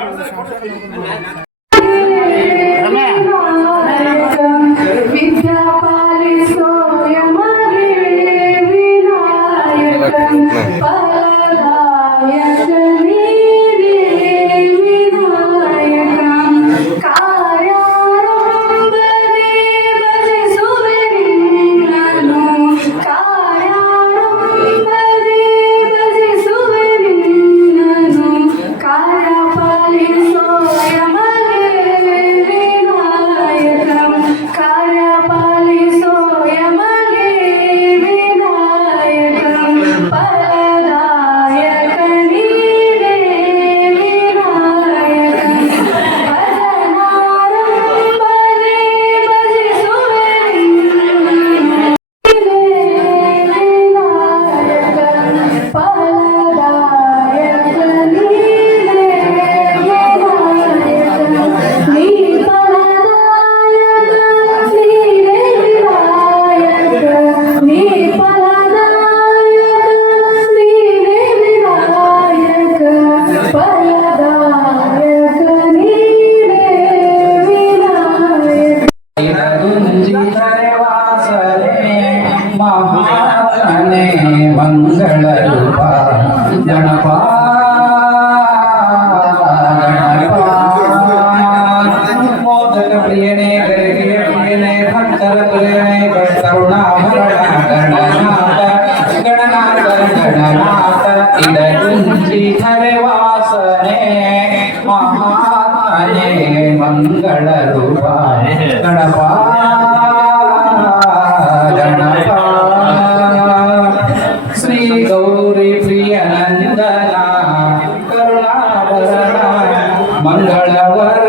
儿 ಮಂಗಳ ರೂಪ ಗಣಪ ಮೋದಕ ಪ್ರಿಯನೇ ಗರಿಗೆ ಪ್ರಿಯನೇ ಭಕ್ತರ ಪ್ರಿಯನೇ ಕರುಣಾಭರಣ ಗಣನಾಥ ಗಣನಾಥ ಗಣನಾಥ ಇದಗುಂಜಿ ಧರೆ ವಾಸನೆ ಮಹಾತ್ಮನೆ ಮಂಗಳ ರೂಪ ಗಣಪ ಗಣಪ ಶ್ರೀ ಗೌರಿ ಪ್ರಿಯ ನಂದನ ಕರುಣಾಭರಣ ಮಂಗಳವರ